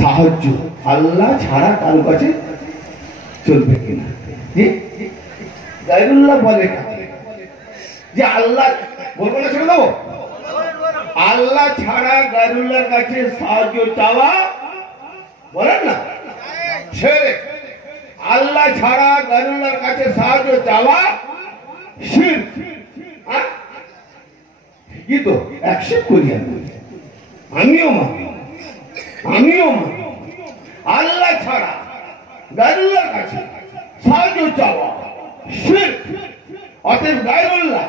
সাহায্য আল্লাহ ছাড়া কারো কাছে চলবে কিনা? গায়রুল্লাহ বলে যে আল্লাহ বলবো না, ছেড়ে দেবো। আল্লাহ ছাড়া গায়রুল্লাহর কাছে সাহায্য চাওয়া বলেন না, ছেড়ে আল্লাহ ছাড়া গায়রুল্লাহর কাছে সাহায্য চাওয়া শিরক। কি তো অ্যাকসেপ্ট করি আমিও মানি। আল্লাহ ছাড়া গায়রুল্লাহর কাছে সাহায্য চাওয়া শিরক। অতএব গায়রুল্লাহ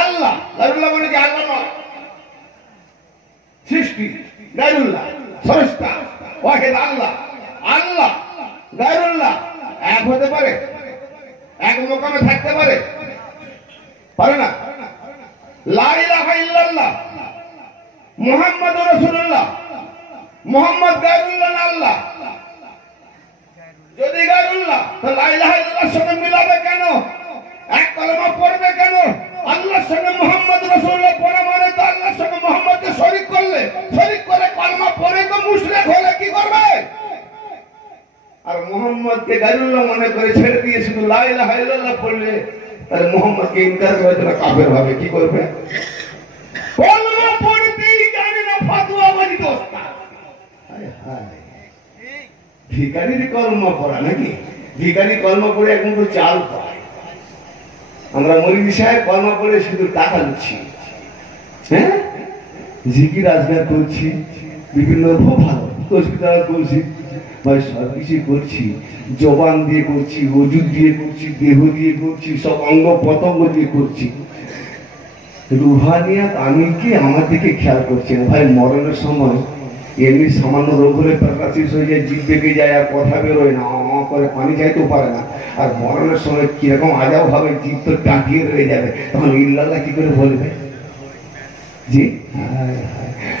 আল্লাহ, গায়রুল্লাহ মানে কি আল্লাহ নয়, সৃষ্টি গায়রুল্লাহ, স্রষ্টা ওয়াহিদ আল্লাহ। আল্লাহ গায়রুল্লাহ এক হতে পারে, এক মোকামে থাকতে পারে? পারে না। লা ইলাহা ইল্লাল্লাহ মুহাম্মাদুর রাসূলুল্লাহ, মুহাম্মদ গায়রুল্লাহ না আল্লাহ? যদি গায়রুল্লাহ তো লা ইলাহা ইল্লাল্লাহর সঙ্গে মিলাবে কেন? এক কলমা পড়বে কেন? আল্লাহর সঙ্গে মুহাম্মদ রাসূলুল্লাহ পড়া মানে তো আল্লাহর সঙ্গে মুহাম্মদকে শরীক করলে, শরীক করে কলমা পড়ে তো মুশরিক হলে কি করবে? আর মুহাম্মদকে গায়রুল্লাহ মনে করে ছেড়ে দিয়ে শুধু লা ইলাহা ইল্লাল্লাহ পড়লে তাহলে মুহাম্মদকে ইনকার করে তারা কাফের হবে। কি করবে? কলমা পড়তেই জানে না, ফতোয়া বাজিত ওস্তাদ। হায় হায়, ভিখারির কলমা পড়া নাকি? ভিখারি কলমা পড়ে এখন তো চাল পায়। আমরা মরিদি সাহেব কলমা পড়ে শুধু টাকা নিচ্ছি, হ্যাঁ, জিকির আজগার করছি, বিভিন্ন খুব ভালো তসবিহ করছি, ভাই সব কিছু করছি, জবান দিয়ে করছি, ওজুদ দিয়ে করছি, দেহ দিয়ে করছি, সব অঙ্গ পতঙ্গ দিয়ে করছি। রুহানিয়াত আমি কি আমার দিকে খেয়াল করছি না। ভাই মরণের সময় এমনি সামান্য রোগ হলে প্যারালাইসিস হয়ে যায়, জিভ বেঁকে যায়, আর কথা বেরোয় না, করে পানি যাইতেও পারে না। আর মরণের সময় কিরকম আজাও ভাবে জিভ তো টাঁটিয়ে রয়ে যাবে, তখন ইল্লাল্লাহ কি করে বলবে? জি,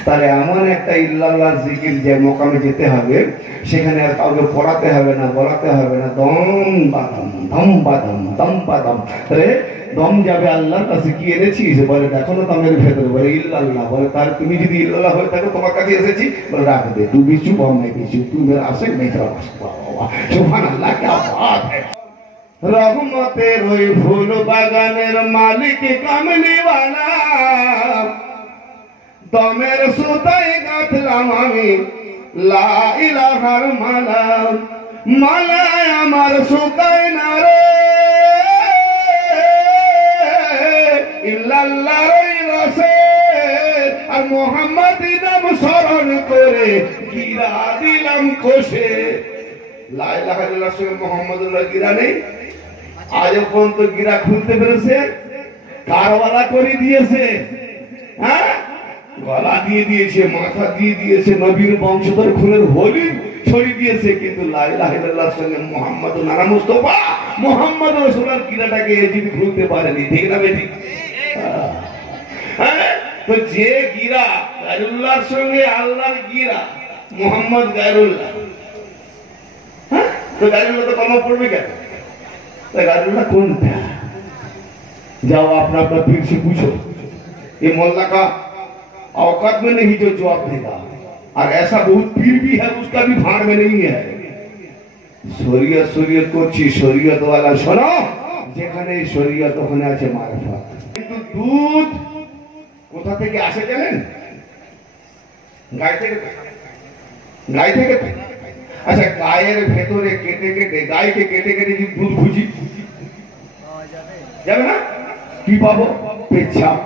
তাহলে এমন একটা ইল্লাল্লাহ জিকির যে মোকামে যেতে হবে, সেখানে আর কাউকে পড়াতে হবে না, বলাতে হবে না। দম বাদম দম বাদম দম বাদম, দম যাবে আল্লাহর কাছে। কি এনেছিস? বলে দেখো না দমের ভেতরে। বলে ইল্লাল্লাহ। বলে তার তুমি যদি ইল্লাল্লাহ হয়ে থাকো তোমার কাছে এসেছি। বলে রাখ দে, তু বিচু বম নাই বিচু, তু মেরা আসে মেরা সুবহানাল্লাহ। কি বাত है। রহমতের ওই ফুল বাগানের মালিক কামলিওয়ালা, দমের সুতায় গাঁথলাম আমি লা ইলাহার মালা। মালায় আমার শুকায় না রে, ইল্লাল্লাহর রসে আর মুহাম্মাদি নাম স্মরণ করে গিরা দিলাম কোষে। লা ইলাহা ইল্লাল্লাহর সঙ্গে মুহাম্মাদুল্লাহ গিরা নেই। আজ পর্যন্ত গিরা খুলতে পেরেছে? কারওয়ালা করে দিয়েছে, হ্যাঁ, গলা দিয়ে দিয়েছে, মাথা দিয়ে দিয়েছে, নবীর বংশধর খুনের হলি ছড়িয়ে দিয়েছে, কিন্তু লা ইলাহা ইল্লাল্লাহর সঙ্গে মুহাম্মদ নানা মুস্তাফা মুহাম্মদ রাসূলুল্লাহর গিরাটাকে এজিদ খুলতে পারেনি। ঠিক না বেটি? হ্যাঁ, তো যে গিরা গায়রুল্লাহর সঙ্গে আল্লাহর গিরা, মুহাম্মদ গায়রুল্লাহ, হ্যাঁ, তো গায়রুল্লাহ তো কলমা পড়বে কেন? गायरुल्लाह कौन था? जाओ अपना अपना पीर से पूछो। ये मोल्ला का औकात में नहीं जो जवाब देगा, और ऐसा बहुत पीर भी है उसका भी भाड़ में नहीं है। शरीयत शरीयत করছি, শরীয়ত वाला শোনো, যেখানে শরীয়ত ওখানে আছে মারিফত। কিন্তু দুধ কোথা থেকে আসে জানেন? গাই থেকে। গাই থেকে। আচ্ছা, গায়ের ভেতরে কেটে কেটে, গাইকে কেটে কেটে যদি দুধ খুঁজি যাবে না? কি পাবো? পেচ্ছাপ,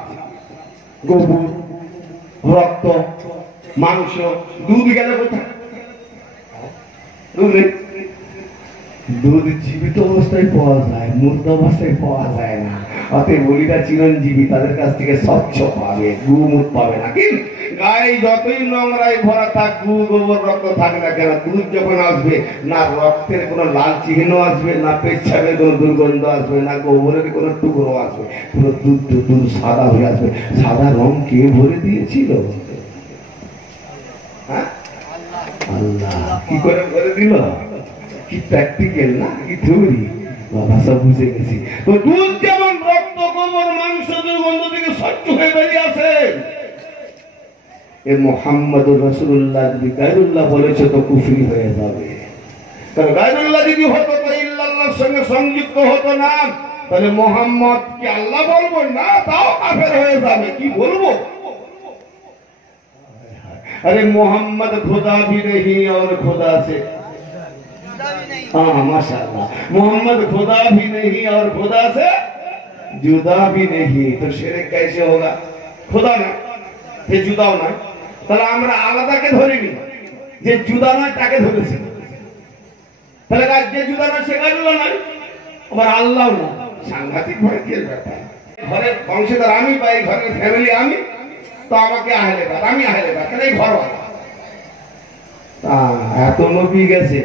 গোবর, রক্ত, মাংস। দুধ গেলে কোথায়? দুধ নেই। দুধ জীবিত অবস্থায় পাওয়া যায়, মুর্দা অবস্থায় পাওয়া যায় না। অতএব বলিটা চিরঞ্জীবী, তাদের কাছ থেকে স্বচ্ছ পাবে, গুমুত পাবে না। কিন্তু গায়ে যতই নোংরায় ভরা থাক, গু গোবর রক্ত থাকে না কেন, দুধ যখন আসবে, না রক্তের কোনো লাল চিহ্ন আসবে, না পেচ্ছাপের কোনো দুর্গন্ধ আসবে, না গোবরের কোনো টুকরো আসবে, পুরো দুধ দুধ সাদা হয়ে আসবে। সাদা রং কে ভরে দিয়েছিল? হ্যাঁ, আল্লাহ। কি করে ভরে দিল? কি প্র্যাকটিক্যাল না, কি থিওরি? বাবা সব বুঝে গেছি। তো দুধ যেমন রক্ত, গোবর, মাংস, দুর্গন্ধ থেকে স্বচ্ছ হয়ে বেরিয়ে আসে, এ মুহাম্মাদুর রাসূলুল্লাহ যদি গায়রুল্লাহ বলেছে তো কুফরি হয়ে যাবে। কারণ গায়রুল্লাহ যদি হতো তো ইল্লাল্লাহর সঙ্গে সংযুক্ত হতো না, তাহলে মোহাম্মদ কি আল্লাহ বলবো না, তাও কাফের হয়ে যাবে। কি বলবো? अरे मोहम्मद खुदा भी नहीं और खुदा से, हाँ माशाअल्लाह, मोहम्मद खुदा भी नहीं और खुदा से जुदा भी नहीं। तो शिरक कैसे होगा? खुदा ना সে जुदाও না, তাহলে আমরা আলাদাকে ধরিনি, যে जुदा নয় তাকে ধরেছি। তাহলে যে जुदा না সে গায়রুল্লাহ নয়, আবার আল্লাহ না। সাংঘাতিক ভয়ের ব্যাপার। ঘরের বংশধর আমি পাই, ঘরের ফ্যামিলি আমি, তো আমাকে আহলে বাদ, আমি আহলে বাদ, কেন এই ঘরওয়ালা। এত নবী গেছে,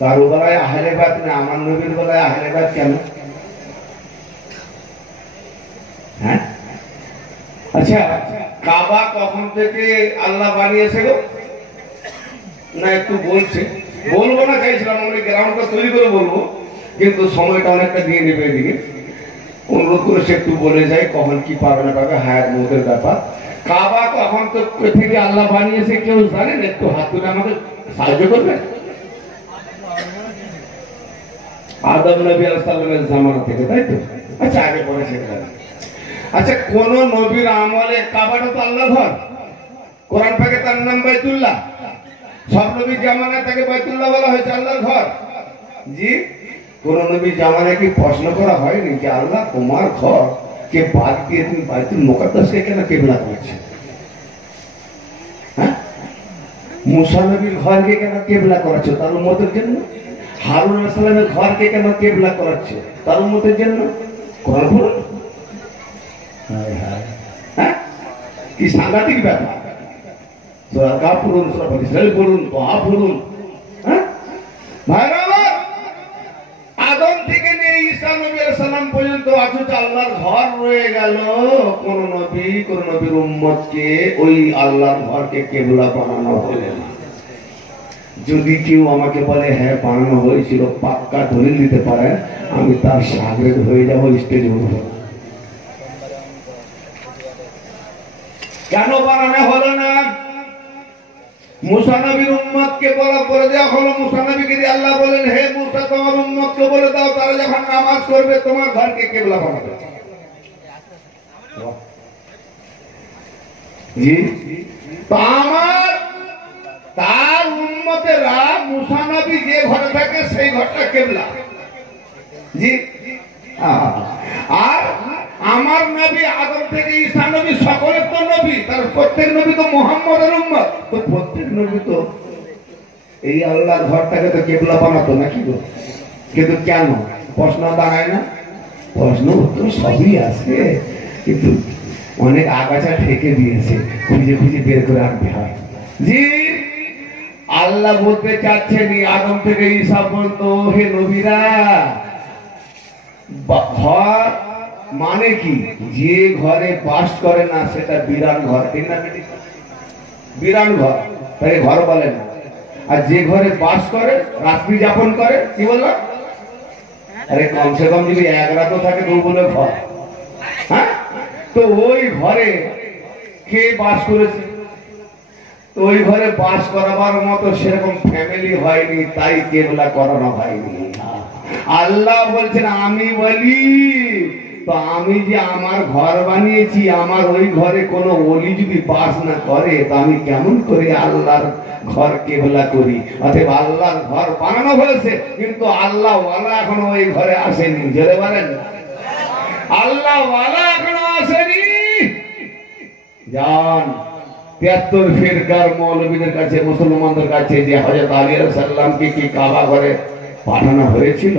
তার বেলায় আহলে বাদ না, আমার নবীর বেলায় আহলে বাদ কেন? হ্যাঁ, আচ্ছা, কাবা কখন থেকে আল্লাহ বানিয়েছে গো? না একটু বলছে, বলবো না চাইছিলাম, আমি গ্রাউন্ডটা তৈরি করে বলবো, কিন্তু সময়টা অনেকটা দিয়ে নেবে এদিকে। অনুরোধ করে সে একটু বলে যায় কখন কি পাবে না পাবে, হায়াত মৌতের ব্যাপার। কাবা কখন তো থেকে আল্লাহ বানিয়েছে কেউ জানেন? একটু হাত তুলে আমাকে সাহায্য করবেন। আদম নবী আলাইহিস সালামের জামানা থেকে, তাই তো? আচ্ছা, আগে পরে সেটা। আচ্ছা, কোন নবীর আমলে কাবাটা তো আল্লাহ ঘর, কোরআন পাকে তার নাম বাইতুল্লাহ, সব নবীর জামানায় তাকে বাইতুল্লাহ বলা হয়েছে, আল্লাহর ঘর। জি, কোন নবীর জামানায় কি প্রশ্ন করা হয়নি যে আল্লাহ তোমার ঘর কে বাদ দিয়ে তুমি বাইতুল মুকাদ্দাসকে কেন কিবলা করছো? হ্যাঁ, মুসা নবীর ঘরকে কেন কিবলা করাচ্ছ? তার উম্মতের জন্য। হারুন আলাইহিস সালামের ঘরকে কেন কিবলা করাচ্ছ? তার উম্মতের জন্য। কোরআন পড়ুন। হ্যাঁ, কি সাংঘাতিক ব্যাপার। সূরা কাফ পড়ুন, সূরা বনী ইসরাঈল পড়ুন, তোহা পড়ুন। হ্যাঁ ভাইরা, আদম থেকে নিয়ে ঈসা নবী আলাইহিস সালাম পর্যন্ত অথচ আল্লাহর ঘর রয়ে গেল। কোন নবীর উম্মতকে ওই আল্লাহর ঘরকে কিবলা বানানো হলো না। যদি কেউ আমাকে বলে হ্যাঁ বানানো হয়েছিল, পাক্কা দলিল দিতে পারে, আমি তার শাগরেদ হয়ে যাবো, স্টেজে উঠবো। কেন বানানো হলো না? মুসা নবীর উম্মতকে বলে দেওয়া হলো। মুসা নবীকে দিয়ে আল্লাহ বলেন, হে মুসা তোমার উম্মতকে বলে দাও তারা যখন নামাজ করবে তোমার ঘরকে কিবলা বানাবে। জি, তো আমার তার উম্মতেরা মুসা নবী যে ঘরে থাকে সেই ঘরটা কিবলা। জি, আর আমার নবী আদম থেকে ঈসা নবী সকলের তো নবী, তার প্রত্যেক নবী তো মুহাম্মদের উম্মত, তো প্রত্যেক নবী তো এই আল্লাহর ঘরটাকে তো কিবলা বানাতো নাকি গো? কিন্তু কেন প্রশ্ন দাঁড়ায় না? প্রশ্ন উত্তর সবই আছে, কিন্তু অনেক আগাছা ঠেকে দিয়েছে, খুঁজে খুঁজে বের করে আনতে হয়। জি, আল্লাহ বলতে চাচ্ছেন আদম থেকে ঈসা পর্যন্ত, হে নবীরা, ঘর মানে কি? যে ঘরে বাস করে না সেটা বিরান ঘর, ঠিক না? বিরান ঘর, তাই ঘর বলে না। আর যে ঘরে বাস করে, রাত্রি যাপন করে, কি বললাম? আরে কমসে কম যদি এক রাতও থাকে তো বলে ঘর। হ্যাঁ, তো ওই ঘরে কে বাস করেছে? তো ওই ঘরে বাস করাবার মতো সেরকম ফ্যামিলি হয়নি, তাই কিবলা করানো হয়নি। আল্লাহ বলছেন আমি বলি, তো আমি যে আমার ঘর বানিয়েছি, আমার ওই ঘরে কোনো ওলি যদি বাস না করে, তো আমি কেমন করে আল্লাহর ঘর কিবলা করি? অতএব আল্লাহর ঘর বানানো হয়েছে, কিন্তু আল্লাহ ওয়ালা এখনো ওই ঘরে আসেনি। জোরে বলেন, আল্লাহ ওয়ালা এখনো আসেনি। জান ৭৩ ফিরকার মৌলবীদের কাছে, মুসলমানদের কাছে যে হযরত আলী আলাইহিস সালামকে কি কাবা ঘরে পাঠানো হয়েছিল?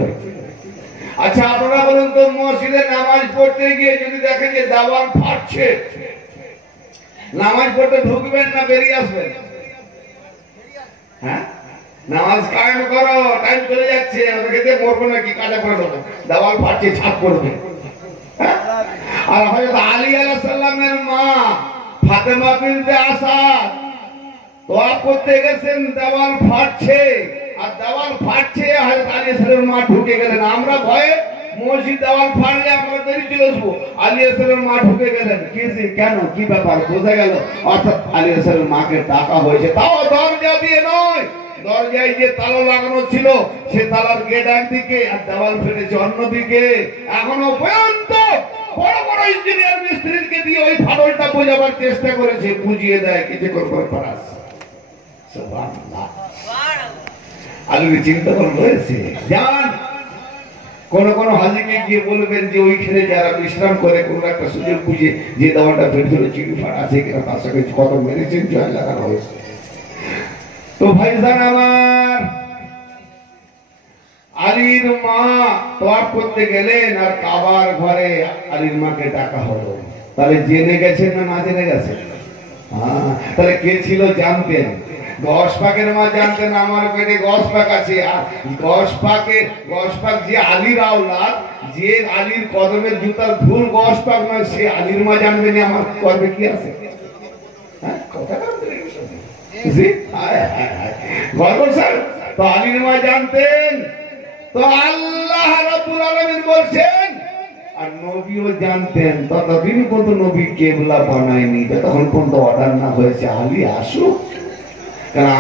আচ্ছা, আপনারা বলুন তো, মসজিদে নামাজ পড়তে গিয়ে যদি দেখেন যে দেওয়াল ফাটছে, নামাজ পড়তে ঢুকবেন না বেরিয়ে আসবেন? হ্যাঁ, নামাজ কায়েম করো, টাইম চলে যাচ্ছে, আমাকে দিয়ে মরবো নাকি? কাজে পড়ে দেবো, দেওয়াল ফাটছে, ছাপ পড়বে। আর হযরত আলী আলাইহিস সালামের মা ফাতেমা বিনতে আসাদ তোয়াফ করতে গেছেন, দেওয়াল ফাটছে, আর দেওয়াল ফাটছে, হযরত আলী সাল্লাল্লাহু আলাইহি ওয়াসাল্লাম মা ঢুকে গেলেন। আমরা ভয়ে মসজিদ দেওয়াল ফাড়লে আমরা বেরিয়ে চলে আসবো। আলী হাসানের মা ঢুকে গেলেন, কেন কি ব্যাপার বোঝা গেল, অর্থাৎ আলী হাসানের মাকে ডাকা হয়েছে, তাও দরজা দিয়ে নয়, দরজায় যে তালা লাগানো ছিল সে তালার গেট একদিকে আর দেওয়াল ফেলেছে অন্যদিকে। এখনো পর্যন্ত বড় বড় ইঞ্জিনিয়ার মিস্ত্রিকে দিয়ে ওই ফাটলটা বোঝাবার চেষ্টা করেছে, বুঝিয়ে দেয় কিছুক্ষণ পরে পারাস। আলুর চিন্তা করে রয়েছে, যান কোন কোন হাজিকে গিয়ে বলবেন যে ওইখানে যারা বিশ্রাম করে কোন একটা সুযোগ বুঝে যে দেওয়ালটা ভেতরে চিড়ি ফাট আছে কিনা তার সঙ্গে কত মেডিসিন জয় লাগানো হয়েছে। তো ভাইজান আমার, আলীর মা তোয়াফ করতে গেলেন আর কাবার ঘরে আলীর মাকে ডাকা হলো। তাহলে জেনে গেছেন না না জেনে গেছেন? তাহলে কে ছিল জানতেন? গস পাকের মা জানতেন আমার পেটে গস পাক আছে, আর গস পাক যে আলীর আওলাদ, যে আলীর কদমের জুতার ধুল গস পাক নয়, সে আলীর মা জানবেন আমার করবে কি আছে? তো আলীর মা জানতেন। তো আল্লাহ রাব্বুল আলামিন বলছেন আর নবীও জানতেন, ততদিন পর্যন্ত নবী কেবলা বানায়নি যতক্ষণ পর্যন্ত অর্ডার না হয়েছে আলী আসুক। কারণ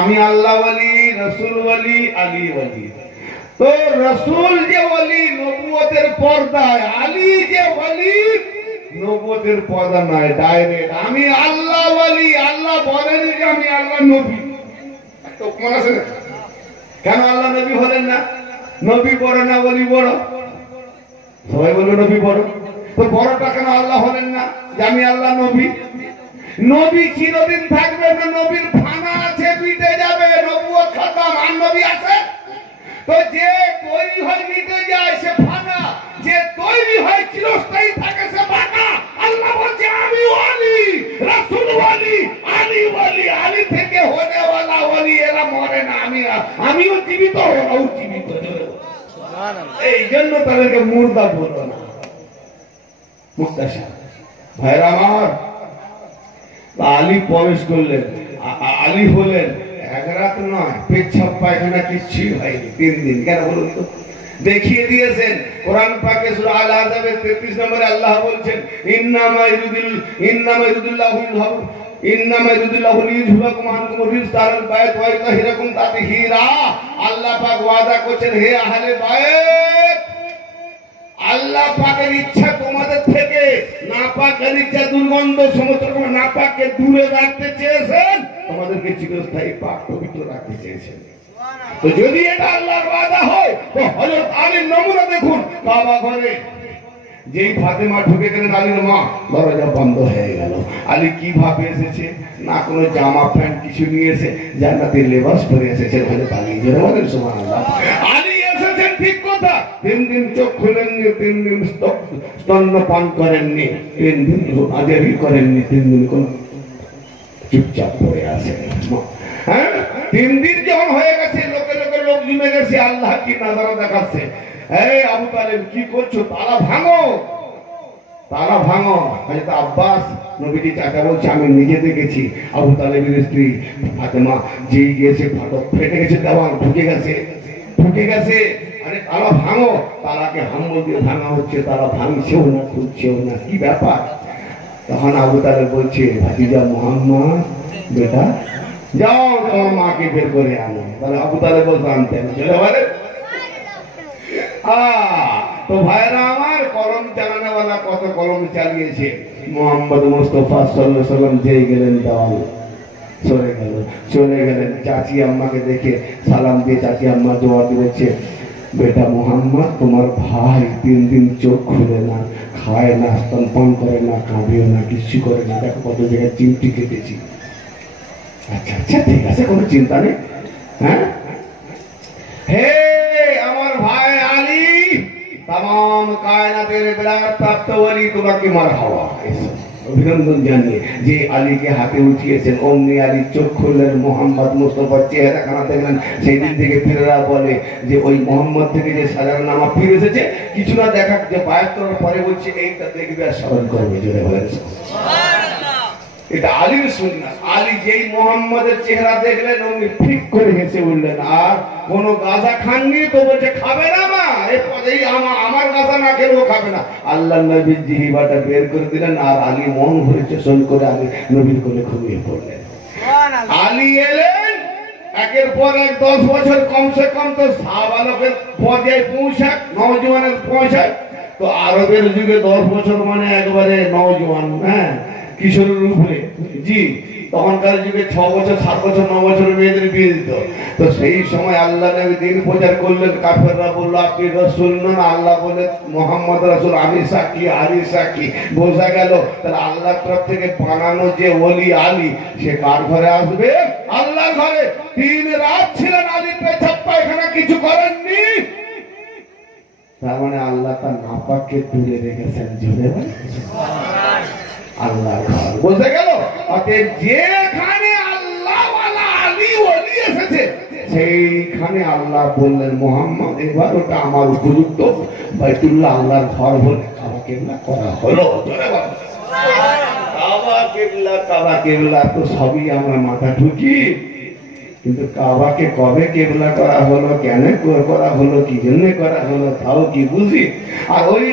আমি আল্লাহ ওয়ালি, রাসূল ওয়ালি, আলী ওয়ালি। তো রাসূল যে ওয়ালি নবুয়তের পর্দায়, আলী যে ওয়ালি নবুয়তের পর্দা নয়, ডাইরেক্ট আমি আল্লাহ ওয়ালি। আল্লাহ বলেন যে আমি আল্লাহ নবী। তো কোন আছে কেন আল্লাহ নবী হলেন না? নবী বড় না ওয়ালি বড়? সবাই বলল নবী বড়। তো বড়টা কেন আল্লাহ হলেন না যে আমি আল্লাহ নবী? নবী চিরদিন থাকবে না, নবীর ফানা আছে, মিটে যাবে, নবুয়ত খতম। আর নবী আছে তো যে তৈরি হয় মিটে যায় সে ফানা, যে তৈরি হয় চিরস্থায়ী থাকে সে ফানা। আল্লাহ বলছে আমি ওয়ালি, রাসূল ওয়ালি, আলী ওয়ালি। আলী থেকে হতে ওয়ালা ওয়ালি, এরা মরে না, আমিও জীবিত, ওরাও জীবিত। এই জন্য তাদেরকে মুর্দা বলতো না, মুক্তাশা। ভাইরা আমার, আলী প্রবেশ করলেন, আলী হলেন এক রাত নয়, পেচ্ছাপ পায়খানা কিচ্ছুই হয়নি 3 দিন। কেন বলুন তো? দেখিয়ে দিয়েছেন কোরআন পাকে সূরা আল আহজাবের 33 নম্বরে আল্লাহ বলছেন ইন্নামা ইউরিদুল্লাহু লিইয়ুযহিবাকুম আনকুম রিজসা আলাল বাইত ওয়া ইউতাহিরাকুম তাতহীরা। আল্লাহ পাক ওয়াদা করেছেন, হে আহলে বাইত, আল্লাহ পাকের ইচ্ছা তোমাদের থেকে নাপাক গালিচা দুর্গন্ধ সমস্ত রকম নাপাককে দূরে রাখতে চেয়েছেন, তোমাদেরকে চিরস্থায়ী পাক পবিত্র রাখতে চেয়েছেন। তো যদি এটা আল্লাহর ওয়াদা হয় তো হযরত আলীর নমুনা দেখুন। কাবা ঘরে যেই ফাতেমা ঢুকে গেলেন আলীর মা, দরজা বন্ধ হয়ে গেল। আলী কিভাবে এসেছে? না কোনো জামা প্যান্ট কিছু নিয়ে এসে জান্নাতের লেবাস পরে এসেছেন। হযরত আলী জোরে বলেন সুবহানাল্লাহ। আলী এসেছেন ঠিক কথা, 3 দিন চোখ খুলেননি, 3 দিন স্তন্যপান করেননি, 3 দিন আজারি করেননি, 3 দিন কোন চুপচাপ পড়ে আছেন। হ্যাঁ, 3 দিন যখন হয়ে গেছে, লোক জমে গেছে, আল্লাহ কি নাজারা দেখাচ্ছে, এই আবু তালেব কি করছো? তালা ভাঙো, তালা ভাঙো। হযরত আব্বাস নবীজি চাচা বলছে আমি নিজে দেখেছি আবু তালেবের স্ত্রী ফাতেমা যেই গিয়েছে ফাটক ফেটে গেছে, দেওয়াল ঢুকে গেছে। আরে তালা ভাঙো। তালাকে হাম্বল দিয়ে ভাঙা হচ্ছে, তালা ভাঙছেও না, খুলছেও না, কি ব্যাপার? তখন আবু তালেব বলছে ভাতিজা মুহাম্মদ, বেটা যাও তোমার মাকে বের করে আনো। তাহলে আবু তালেব বলতে আনতেন, চলে বলে। তো ভাইরা আমার, কলম চালানোওয়ালা কত কলম চালিয়েছে। মুহাম্মদ মুস্তাফা সাল্লাল্লাহু আলাইহি ওয়াসাল্লাম যেই গেলেন দেওয়াল চলে গেলেন। চাচি আম্মাকে দেখে সালাম দিয়ে চাচি আম্মা জবাব দিয়েছে, বেটা মুহাম্মদ তোমার ভাই 3 দিন চোখ খুলে না, খায় না, স্তনপান করে না, কাঁদেও না, কিছু করে না, দেখো কত জায়গায় চিমটি কেটেছি। আচ্ছা আচ্ছা ঠিক আছে, কোনো চিন্তা নেই। হ্যাঁ, হে আমার ভাই আলী, तमाम কায়নাতের বিরাট প্রাপ্ত ওলি, তোমাকে মারহাবা, অভিনন্দন জানিয়ে যে আলীকে হাতে উঠিয়েছেন। অমনি আলী চোখ খুললেন, মোহাম্মদ মুস্তাফার চেহারাখানা দেখলেন। সেই দিন থেকে পীররা বলে যে ওই মোহাম্মদ থেকে যে সাজার নামা পীর এসেছে, কিছু না দেখা যে বায়াত করার পরে বলছে এইটা দেখবে আর স্মরণ করবে। জোরে বলেন সুবহানাল্লাহ। এটা আলীর সুন্নাত। আলী যেই মোহাম্মদের চেহারা দেখলেন উনি ঠিক করে হেসে উঠলেন, আর কোন গাঁজা খাননি তো বলছে খাবে না মা, এই আমার গাঁজা না খেলেও খাবে না। আল্লাহ নবীর জিহ্বাটা বের করে দিলেন, আর আলী মন ভরে চেষণ করে আলী নবীর কোলে ঘুমিয়ে পড়লেন। আলী এলেন, একের পর এক 10 বছর কমসে কম তো সাবালকের পর্যায়ে পৌঁছাক, নওজোয়ানের পৌঁছাক। তো আরবের যুগে 10 বছর মানে একবারে নওজোয়ান, হ্যাঁ, কিশোরের উপরে। জি, তখনকার যুগে 6 বছর 7 বছর 9 বছরের মেয়েদের বিয়ে দিত। তো সেই সময় আল্লাহ নবী দিন প্রচার করলেন, কাফেররা বলল আপনি রাসূল নন, আল্লাহ বলে মোহাম্মদ রাসূল, আমি সাক্ষী, আলী সাক্ষী। বোঝা গেল তাহলে আল্লাহর তরফ থেকে বানানো যে ওলি আলী, সে কার ঘরে আসবে? আল্লাহর ঘরে। 3 রাত ছিলেন আলী পেছাব পায়খানা কিছু করেননি। তার মানে আল্লাহ তার নাপাককে দূরে রেখেছেন। জুড়ে আল্লাহর ঘর, বোঝা গেল? অতএব যেখানে আল্লাহ ওয়ালা আলী ওলি এসেছে সেইখানে আল্লাহ বললেন মুহাম্মদ এবার ওটা আমার উপযুক্ত বাইতুল্লাহ আল্লাহর ঘর বলে কাবা কিবলা করা হলো। কাবা কিবলা তো সবই আমরা মাথা ঢুকি, কিন্তু কাবাকে কবে কিবলা করা হলো, কেন করা হলো, কি জন্য করা হলো তাও কি বুঝি। আর ওই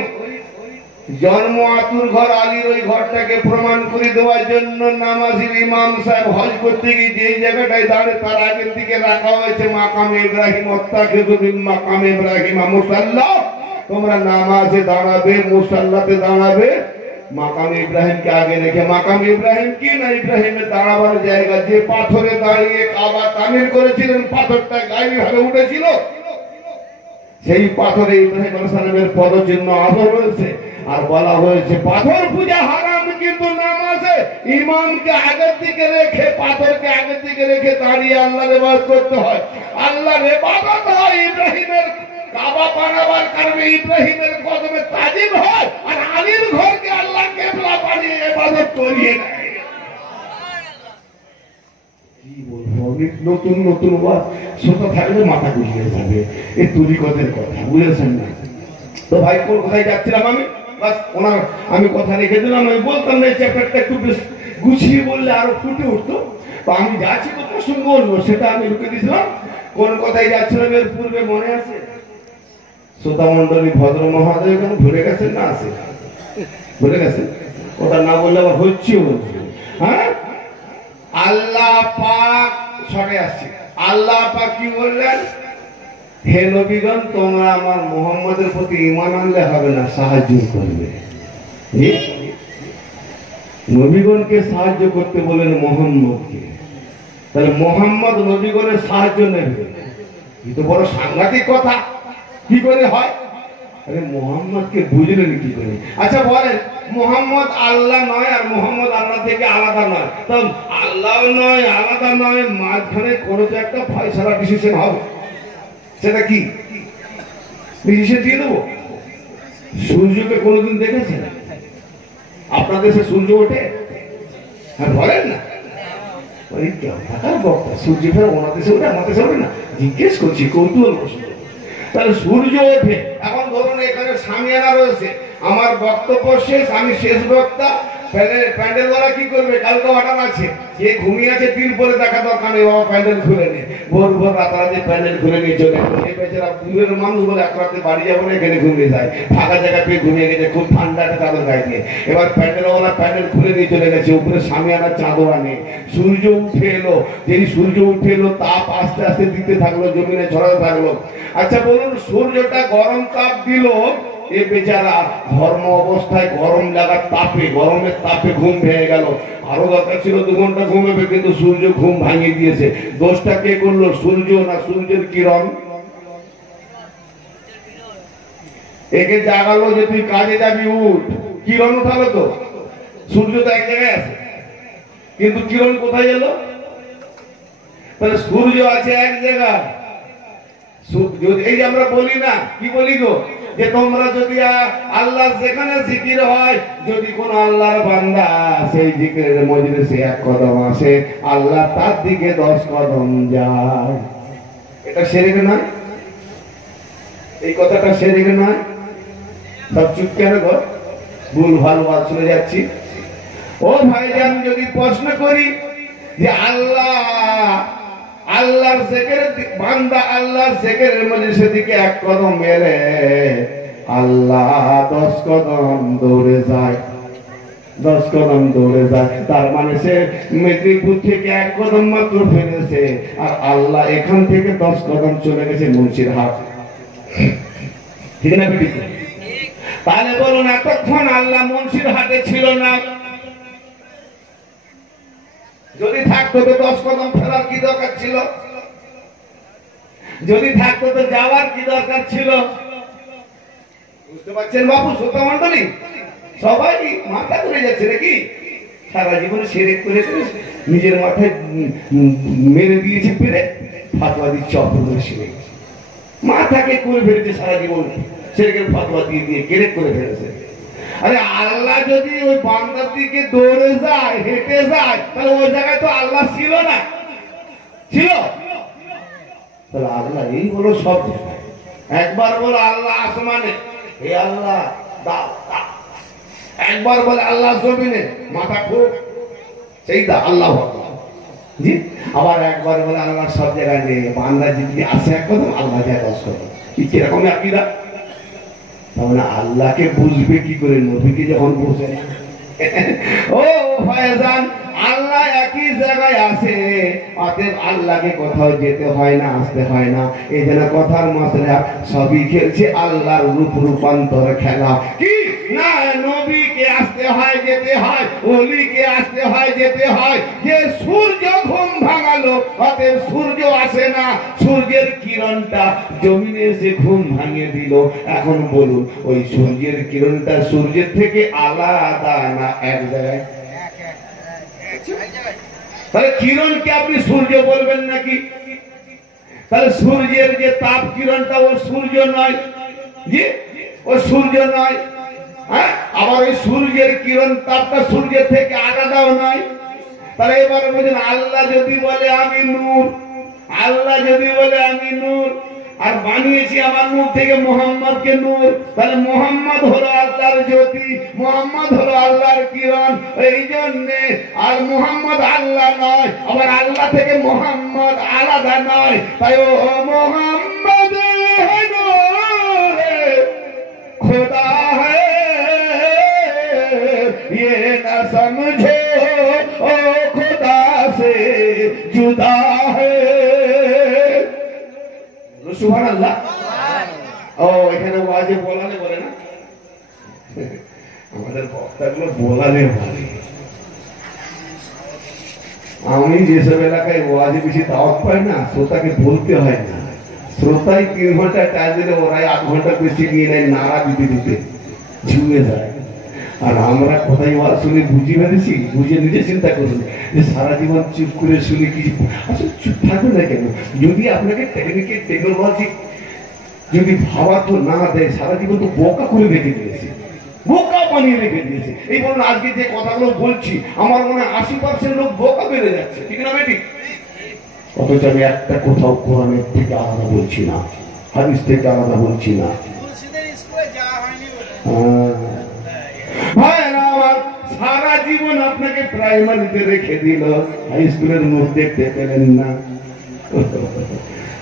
জন্ম আতুর ঘর আলীর ওই ঘরটাকে প্রমাণ করে দেওয়ার জন্য নামাজির ইমাম সাহেব হজ করতে গিয়ে যে জায়গাটায় দাঁড়িয়ে তার আগের দিকে রাখা হয়েছে মাকাম ইব্রাহিম, ওয়াত্তাখিযু মিন মাকাম ইব্রাহিম মুসাল্লা। তোমরা নামাজে দাঁড়াবে, মুসাল্লাতে দাঁড়াবে, মাকাম ইব্রাহিমকে আগে রেখে। মাকাম ইব্রাহিম কি না, ইব্রাহিমের দাঁড়াবার জায়গা। যে পাথরে দাঁড়িয়ে কাবা তামির করেছিলেন, পাথরটা গায়ে ভাবে উঠেছিল, সেই পাথরে ইব্রাহিম আলাইহিস সালামের পদচিহ্ন আজও রয়েছে। আর বলা হয়েছে পাথর পূজা হারাম, কিন্তু নামাজে ইমামকে আগের দিকে রেখে, পাথরকে আগের দিকে রেখে দাঁড়িয়ে আল্লাহর ইবাদত করতে হয়। আল্লাহর ইবাদত হয় ইব্রাহিমের কাবা বানাবার কারণে, ইব্রাহিমের কদমে তাজিম হয়। আর আলীর ঘরকে আল্লাহ কিবলা বানিয়ে ইবাদত করিয়ে নেয়। কি বলবো, নতুন নতুন ওয়াজ শ্রোতা থাকলে মাথা গুলিয়ে যাবে। এই তরিকতের কথা বুঝেছেন না? তো ভাই কোন কোথায় যাচ্ছিলাম আমি, ওনার আমি কথা রেখে দিলাম। আমি বলতাম না এই চ্যাপ্টারটা একটু বেশ গুছিয়ে বললে আরো ফুটে উঠতো। তো আমি যাচ্ছি তো প্রসঙ্গ অন্য, সেটা আমি রুখে দিয়েছিলাম। কোন কথায় যাচ্ছিলাম এর পূর্বে মনে আছে? শ্রোতা মন্ডলী ভদ্র মহাদয় কেন ভুলে গেছেন না? আছে, ভুলে গেছেন? ওটা না বললে আবার হচ্ছেও বলছে। হ্যাঁ, আল্লাহ পাক সরে আসছে। আল্লাহ পাক কি বললেন? হে নবীগণ, তোমরা আমার মুহাম্মদের প্রতি ঈমান আনলে হবে না, সাহায্য করবে। নবীগণকে সাহায্য করতে বলেন মুহাম্মদকে, তাহলে মুহাম্মদ নবীগণের সাহায্য নেবে। এটা বড় সাংঘাতিক কথা। কি করে হয়? আরে মুহাম্মদকে বুঝলেন কি করে? আচ্ছা বলেন, মুহাম্মদ আল্লাহ নয় আর মুহাম্মদ আল্লাহ থেকে আলাদা নয়, তো আল্লাহ নয় আলাদা নয়, মাঝখানে কোনো তো একটা ফয়সালা ডিসিশন হবে। সেটা কি ডিসিশন দিয়ে দেবো? সূর্যকে কোনোদিন দেখেছেন? আপনার দেশে সূর্য ওঠে? হ্যাঁ বলেন না। সূর্য ফেরা ওনার দেশে ওঠে, আমার দেশে ওঠে না? জিজ্ঞেস করছি, কৌতূহল প্রশ্ন। তাহলে সূর্য ওঠে। এখন ধরুন এখানে সামিয়ানা রয়েছে, আমার বক্তব্য শেষ, আমি শেষ বক্তা। প্যান্ডেল ওরা কি করবে? কালকে অর্ডার আছে, যে ঘুমিয়ে আছে দিন পরে দেখা দরকার নেই, বাবা প্যান্ডেল খুলে নে। ভোর ভোর রাতারাতি প্যান্ডেল খুলে নিয়ে চলে গেছে। বেচারা দূরের মানুষ বলে এক রাতে বাড়ি যাবো না, এখানে ঘুমিয়ে যায়। ফাঁকা জায়গা পেয়ে ঘুমিয়ে গেছে, খুব ঠান্ডা একটা চাদর গায়ে দিয়ে। এবার প্যান্ডেল ওরা প্যান্ডেল খুলে নিয়ে চলে গেছে, উপরে সামিয়ানার চাদর আনে। সূর্য উঠে এলো, যেই সূর্য উঠে এলো তাপ আস্তে আস্তে দিতে থাকলো, জমিনে ছড়াতে থাকলো। আচ্ছা বলুন, সূর্যটা গরম তাপ দিল, এ বেচারা ধর্ম অবস্থায় গরম লাগার তাপে, গরমের তাপে ঘুম ভেঙে গেল। আরো দরকার ছিল 2 ঘন্টা ঘুমাবে, কিন্তু সূর্য ঘুম ভাঙিয়ে দিয়েছে। দোষটা কে করলো? সূর্য না সূর্যের কিরণ? একে জাগালো যে তুই কাজে যাবি, উঠ। কিরণ উঠালো তো, সূর্য তো এক জায়গায় আছে, কিন্তু কিরণ কোথায় এলো? তাহলে সূর্য আছে এক জায়গায়। এই যে আমরা বলি না, কি বলি গো, যে তোমরা যদি আল্লাহ যেখানে জিকির হয়, যদি কোন আল্লাহর বান্দা সেই জিকিরের মজলিসে 1 কদম আসে, আল্লাহ তার দিকে 10 কদম যায়। এটা শিরক নয়? এই কথাটা শিরক নয়? সব চুপ কেন গো? ভুল ভাল ওয়াজ শুনে যাচ্ছি। ও ভাইজান, যদি প্রশ্ন করি যে আল্লাহর জিকিরের বান্দা আল্লাহর জিকিরের মধ্যে সেদিকে এক কদম মেরে আল্লাহ 10 কদম দৌড়ে যায়, 10 কদম দৌড়ে যায়, তার মানে সে মেদিনীপুর থেকে 1 কদম মাত্র ফেলেছে, আর আল্লাহ এখান থেকে 10 কদম চলে গেছে মুন্সিরহাট। ঠিক না বেটি? তাহলে বলুন, এতক্ষণ আল্লাহ মুন্সিরহাটে ছিল না? যদি থাকতো তো 10 কদম ফেরার কি দরকার ছিল? যদি থাকতো তো যাওয়ার কি দরকার ছিল? বুঝতে পারছেন বাবু? শ্রোতা মন্ডলী সবাই মাথা ঘুরে যাচ্ছে নাকি? সারা জীবনে শিরক করে নিজের মাথায় মেরে দিয়েছে, পেরে ফাতোয়া দিচ্ছে অপরের শিরক, মাথাকে করে ফেলেছে সারা জীবন শিরকের ফাতোয়া দিয়ে দিয়ে কেরেক করে ফেলেছে। আরে আল্লাহ যদি ওই বান্দার দিকে দৌড়ে যায়, হেঁটে যায়, তাহলে ওই জায়গায় তো আল্লাহ ছিল না? ছিল? তাহলে আল্লাহ এই হলো সব জায়গায়। একবার বলো আল্লাহ আসমানে, হে আল্লাহ দাও, একবার বলে আল্লাহ জমিনে, মাথা খুব সেই দা আল্লাহ জি, আবার একবার বলে আল্লাহ সব জায়গায় নেই, বান্দা যদি আসে এক কদম আল্লাহ যায় 10 কদম। কিরকম আকীদা? তাহলে আল্লাহকে বুঝবে কি করে নবীকে যখন বুঝে না? ও ভাইজান, আল্লাহ একই জায়গায় আছে, অতএব আল্লাহকে কোথাও যেতে হয় না, আসতে হয় না। এই জন্য কথার মাসলা সবই খেলছে আল্লাহর রূপ রূপান্তর খেলা। কি না, নবীকে আসতে হয়, যেতে হয়, ওলিকে আসতে হয়, যেতে হয়। যে সূর্য ঘুম ভাঙালো, অতএব সূর্য আসে না, সূর্যের কিরণটা জমিনে এসে ঘুম ভাঙিয়ে দিল। এখন বলুন, ওই সূর্যের কিরণটা সূর্যের থেকে আলাদা না এক জায়গায়? তাহলে কিরণকে আপনি সূর্য বলবেন নাকি? তাহলে সূর্যের যে তাপ কিরণটা ও সূর্য নয়, জি ও সূর্য নয়। হ্যাঁ, আবার ওই সূর্যের কিরণ তাপটা সূর্যের থেকে আলাদাও নয়। তাহলে এবার বলছেন আল্লাহ যদি বলে আমি নূর, আল্লাহ যদি বলে আমি নূর, আর বানিয়েছি আমার নূর থেকে মোহাম্মদকে নূর, তাহলে মোহাম্মদ হলো আল্লাহর জ্যোতি, মোহাম্মদ হলো আল্লাহর কিরণ। এই জন্যে আর মোহাম্মদ আল্লাহ নয়, আবার আল্লাহ থেকে মোহাম্মদ আলাদা নয়। তাই ও মোহাম্মদ খোদা है ये न समझो ओ खुदा से जुदा है। সুবহানাল্লাহ। ও এখানে ওয়াজে বলালে বলে না, আমাদের বক্তাগুলো বলালে বলে। আমি যেসব এলাকায় ওয়াজে বেশি দাওয়াত পাই না, শ্রোতাকে বলতে হয় না, শ্রোতাই 3 ঘন্টা টাইম দিলে ওরাই 8 ঘন্টা বেশি নিয়ে নেয়, নাড়া দিতে দিতে ঝুঁয়ে যায়। আর আমরা কোথায় ওয়াজ শুনে বুঝি ফেলেছি, বুঝে নিজে চিন্তা করুন যে সারা জীবন চুপ করে শুনে কি আসলে চুপ থাকবে না কেন? যদি আপনাকে টেকনোলজি যদি ভাবা তো না দেয়, সারা জীবন তো বোকা করে রেখে দিয়েছে, বোকা বানিয়ে রেখে দিয়েছে। এই বলুন, আজকে যে কথাগুলো বলছি আমার মনে হয় 80% লোক বোকা বেড়ে যাচ্ছে, ঠিক না বেটি? অথচ আমি একটা কোথাও কোরআনের থেকে আলাদা বলছি না, হাদিস থেকে আলাদা বলছি না। সারা জীবন আপনাকে প্রাইমারিতে রেখে দিল, হাই স্কুলের মুখ দেখতে পেলেন না।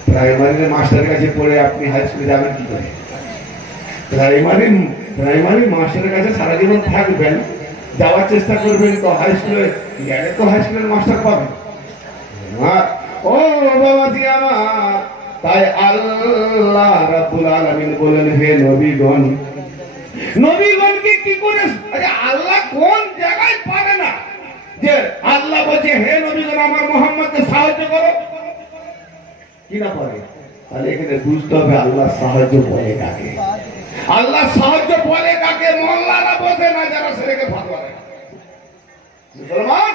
প্রাইমারির মাস্টারের কাছে পড়ে আপনি হাই স্কুলে যাবেন কি করে? প্রাইমারি মাস্টারের কাছে সারা জীবন থাকবেন, যাওয়ার চেষ্টা করবেন, তো হাই স্কুলে গেলে তো হাই স্কুলের মাস্টার পাবেন। ও বাবাজি আমার, তাই আল্লাহ রাব্বুল আলামিন বলেন, হে নবীগণ, নবীগণকে কি করে আল্লাহ কোন জায়গায় পারে না যে আল্লাহ বলছে হে নবীগণ আমার মুহাম্মদকে সাহায্য করো? কি না পারে? তাহলে এখানে বুঝতে হবে আল্লাহ সাহায্য বলে কাকে, আল্লাহ সাহায্য বলে কাকে। মোল্লারা বোঝে না, যারা সেরেকে ফাতোয়া দেয়। মুসলমান,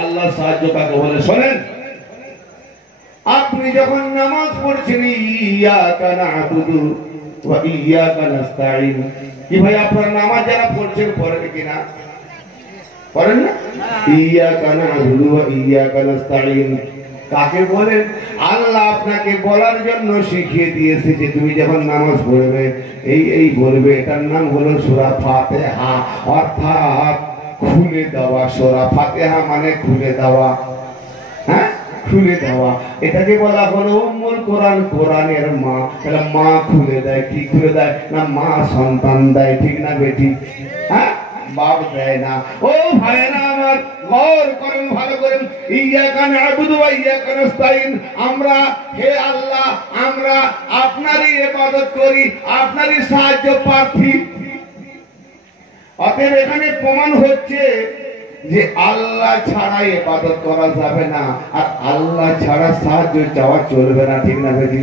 আল্লাহ সাহায্য কাকে বলে শোনেন। আপনি যখন নামাজ পড়ছেন, ইয়াকা না'বুদু ওয়া ইয়াকা নাস্তাঈন, কি ভাই আপনার নামাজ যারা পড়ছেন পড়েন কিনা? পড়েন না? ইয়াকা না'বুদু ওয়া ইয়াকা নাস্তাঈন কাকে বলেন? আল্লাহ আপনাকে বলার জন্য শিখিয়ে দিয়েছে যে তুমি যখন নামাজ পড়বে এই বলবে, এটার নাম হলো সূরা ফাতিহা। অর্থাৎ খুলে দেওয়া, সূরা ফাতিহা মানে খুলে দেওয়া, হ্যাঁ খুলে দেওয়া, এটাকে বলা হলো উম্মুল কোরআন, কোরআনের মা। তাহলে মা খুলে দেয়, কি খুলে দেয় না মা সন্তান দেয়, ঠিক না বেটি? হ্যাঁ বাপ দেয় না। ও ভাইরা আমার গৌর করেন, ভালো করেন। ইয়াকা না'বুদু ওয়া ইয়াকা নাস্তাইন, আমরা হে আল্লাহ আমরা আপনারই ইবাদত করি, আপনারই সাহায্য প্রার্থী। অতএব এখানে প্রমাণ হচ্ছে যে আল্লাহ ছাড়া ইবাদত করা যাবে না, আর আল্লাহ ছাড়া সাহায্য চাওয়া চলবে না, ঠিক না বেটি?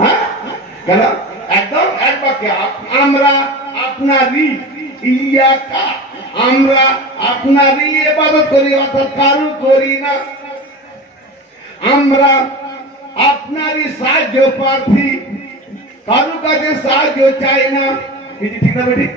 হ্যাঁ কেন? একদম এক বাক্যে, আমরা আপনারই, ইয়াকা আমরা আপনারই ইবাদত করি, অর্থাৎ কারু করি না। আমরা আপনারই সাহায্য প্রার্থী, কারু কাছে সাহায্য চাই না, ঠিক না বেটি?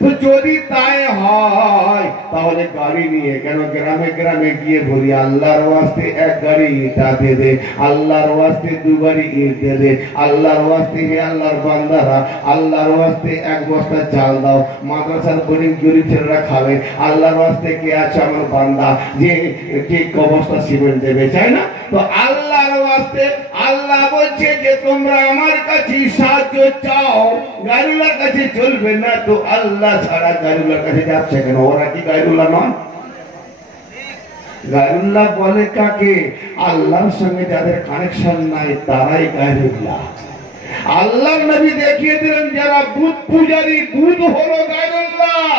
তো যদি তাই হয় তাহলে গাড়ি নিয়ে কেন গ্রামে গ্রামে গিয়ে বলি আল্লাহর ওয়াস্তে এক গাড়ি ইটা দে দে, আল্লাহর ওয়াস্তে দু গাড়ি ইট দে দে, আল্লাহর ওয়াস্তে হে আল্লাহর বান্দারা আল্লাহর ওয়াস্তে এক বস্তা চাল দাও, মাদ্রাসার গরিব গরিব ছেলেরা খাবে, আল্লাহর ওয়াস্তে কে আছে আমার বান্দা যে কে ক বস্তা সিমেন্ট দেবে, চাই না? তো আল্লাহর ওয়াস্তে আল্লাহ বলছে যে তোমরা আমার কাছে সাহায্য চাও, গায়রুল্লাহর কাছে চলবে না। তো আল্লাহ ছাড়া গায়রুল্লাহর কাছে যাচ্ছে কেন? ওরা কি গায়রুল্লাহ নয়? গায়রুল্লাহ বলে কাকে? আল্লাহর সঙ্গে যাদের কানেকশন নাই তারাই গায়রুল্লাহ। আল্লাহর নবী দেখিয়ে দিলেন যারা বুত পূজারী, বুত হলো গায়রুল্লাহ।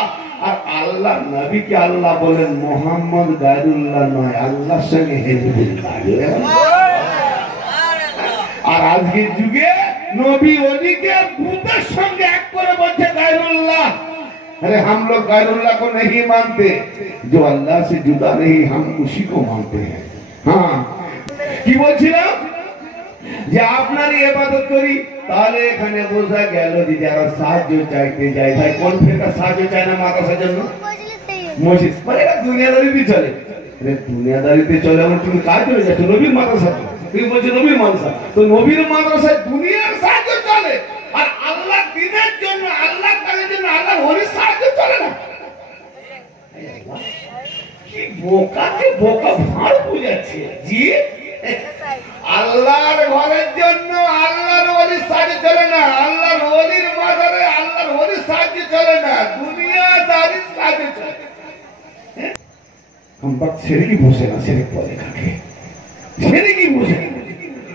আর আল্লাহ নবীকে আল্লাহ বলেন মোহাম্মদ গায়রুল্লাহ নয়, আল্লাহর সঙ্গে হিজবুল্লাহ। আর আজকের যুগে নবী ওলিকে ভূতের সঙ্গে এক করে বলছে গায়রুল্লাহ। अरे हम लोग गायरुल्लाह को नहीं मानते, जो अल्लाह से जुदा नहीं हम उसी को मानते हैं। हाँ কি বলছিলাম যে আপনারই ইবাদত করি, তাহলে এখানে বোঝা গেল যে যারা সাহায্য চাইতে যায়, ভাই কোন ফেরকা সাহায্য চায় না মাদ্রাসার জন্য? মসজিদ মানে এটা দুনিয়াদারিতে চলে। দুনিয়াদারিতে চলে আমার তুমি কাজ চলে যাচ্ছ নবীর মাদ্রাসা, তুমি বলছো নবীর মাদ্রাসা, তো নবীর মাদ্রাসায় দুনিয়ার সাহায্য চলে, আর আল্লাহ দিনের জন্য আল্লাহ কাজের জন্য আল্লাহর ওলির সাহায্য চলে না। কি বোকাকে বোকা ভাঁড় বুঝাচ্ছে জি। আল্লাহর ঘরের জন্য আল্লাহর ওলির সাহায্য চলে না, আল্লাহর ওলির মাজারে আল্লাহর ওলির সাহায্য চলে না, দুনিয়াদারির সাহায্য চলে। আমরা ছেড়ে বসে না, ছেড়ে বলে কাকে? ছেড়ে কি বসে?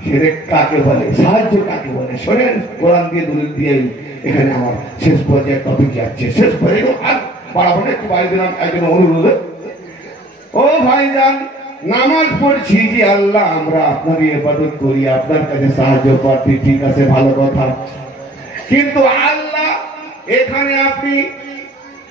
ছেড়ে কাকে বলে? সাহায্য কাকে বলে? শোনেন কোরআন দিয়ে দলিল দিয়ে এখানে আমার শেষ পর্যায়ে টপিক যাচ্ছে। শেষ পর্যায়ে আর বাড়াবো না, একটু বাইরে দিলাম একজন অনুরোধে। ও ভাইজান, নামাজ পড়ছি যে আল্লাহ আমরা আপনারই ইবাদত করি, আপনার কাছে সাহায্য প্রার্থী, ঠিক আছে ভালো কথা। কিন্তু আল্লাহ এখানে আপনি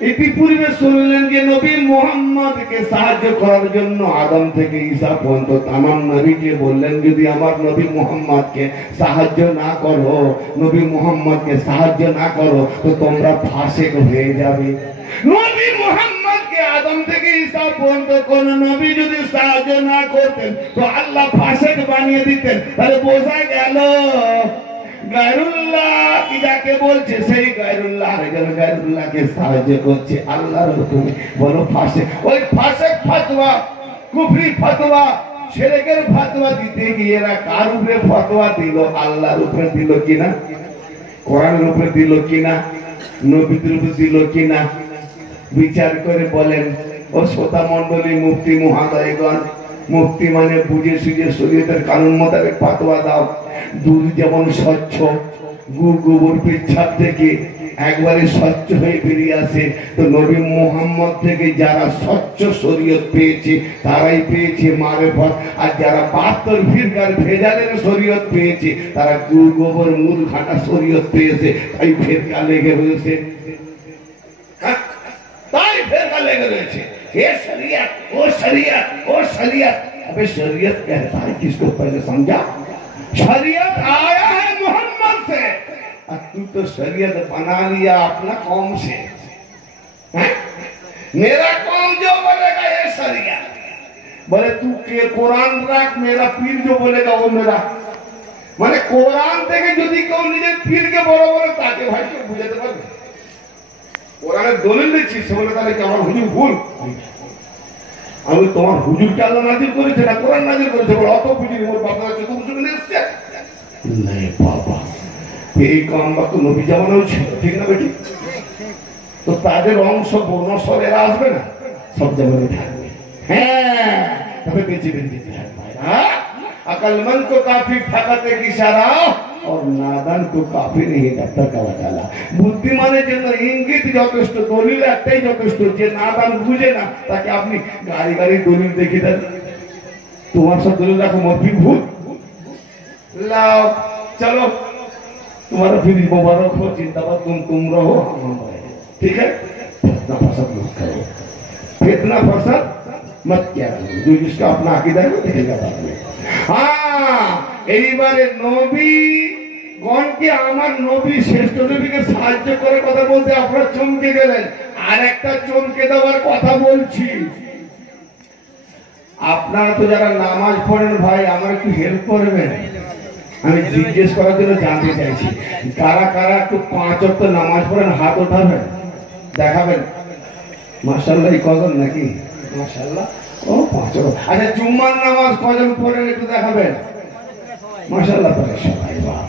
ইতিপূর্বে শুনলেন যে নবী মুহাম্মদকে সাহায্য করার জন্য আদম থেকে ঈসা পর্যন্ত তামাম নবীকে বললেন যদি আমার নবী মুহাম্মদকে সাহায্য না করো, নবী মুহাম্মদকে সাহায্য না করো তো তোমরা ফাসেক হয়ে যাবে। নবী মুহাম্মদকে আদম থেকে ঈসা পর্যন্ত কোন নবী যদি সাহায্য না করতেন তো আল্লাহ ফাসেক বানিয়ে দিতেন। তাহলে বোঝা গেল গায়রুল্লাহ কি যাকে বলছে সেই গায়রুল্লাহ আরেকজন গায়রুল্লাহকে সাহায্য করছে আল্লাহর হুকুমে। বলো ফাসেক। ওই ফাসেক ফতোয়া, কুফরি ফতোয়া, শিরকের ফতোয়া দিতে গিয়ে এরা কার উপরে ফতোয়া দিল? আল্লাহর উপরে দিল কিনা? কোরআনের উপরে দিল কিনা? নবীদের উপরে দিল কিনা? বিচার করে বলেন। ও শ্রোতা মণ্ডলী, মুফতি মহোদয়গণ, মুফতি মানে বুঝে সুঝে শরীয়তের কানুন মোতাবেক ফতোয়া দাও। দুধ যেমন স্বচ্ছ, গোবর পেচ্ছাপ থেকে একবারে স্বচ্ছ হয়ে বেরিয়ে আসে, তো নবী মুহাম্মদ থেকে যারা স্বচ্ছ শরীয়ত পেয়েছে তারাই পেয়েছে মারেফত, আর যারা 72 ফিরকার ভেজালের শরীয়ত পেয়েছে তারা গোবর মূল ঘাটা শরীয়ত পেয়েছে, তাই ফেরকা লেগে রয়েছে। তাই ফেরকা লেগে রয়েছে। ये शरीयत, वो शरीयत, वो शरीयत। अबे शरीयत कहता है किसको पहले समझा? शरीयत आया है मोहम्मद से, और तू तो शरीयत बना लिया अपना कौम से। मेरा कौम जो बोलेगा ये शरीयत, बोले तू के कुरान रख, मेरा पीर जो बोलेगा वो मेरा। মানে কোরআন থেকে যদি কেউ নিজের পীরকে বড় বলে তাকে ভাই কেউ বুঝাতে পারবে? কোরআনের দলিল দিচ্ছি, সে বলে তাহলে কি আমার হুজুর ভুল? আমি তোমার হুজুরকে আল্লাহ নাজিল করেছে না কোরআন নাজিল করেছে? বলে অত বুঝিনি, ওর বাপরা চতুর্থ শুনে এসছে। বাবা, এই কামবা তো নবী জামানাও ছিল, ঠিক না বেটি? তো তাদের অংশ বর্ণসর এরা আসবে না, সব জামানে থাকবে। হ্যাঁ, তবে বেঁচে বেঁচে থাকবে। अकलमंद को काफी ঠকাতে কি সারা और नादान को काफी नहीं करता কালা কালা। বুদ্ধিমানের জন্য ইঙ্গিত যথেষ্ট, দলিল একটাই যথেষ্ট। যে নাদান বুঝে না তাকে আপনি গাড়ি গাড়ি দলিল দেখিয়ে দেন, তোমার সব দলিল রাখো মরবি ভূত लाओ, चलो तुम्हारा फिर मुबारक हो, जिंदाबाद, तुम रहो, हम रहे, ठीक है? फितना फसाद मत करो, फितना फसाद मत क्या करो, जो जिसका अपना अकीदा है वो देखेगा बाद में। हाँ, এইবারে নবী গণকে আমার নবী শ্রেষ্ঠ নবীকে সাহায্য করে কথা বলতে আপনারা চমকে গেলেন। আর একটা চমকে দেওয়ার কথা বলছি, আপনারা তো যারা নামাজ পড়েন ভাই আমার একটু হেল্প করবেন। আমি জিজ্ঞেস করার জন্য জানতে চাইছি, কারা কারা একটু 5 ওয়াক্ত নামাজ পড়েন হাত ওঠাবেন, দেখাবেন। মাশাআল্লাহ, এই কজন নাকি? মাশাআল্লাহ, ও 5 ওয়াক্ত। আচ্ছা, জুম্মার নামাজ কজন পড়েন একটু দেখাবেন? মাশাআল্লাহ, পড়ে সবাই। বাহ,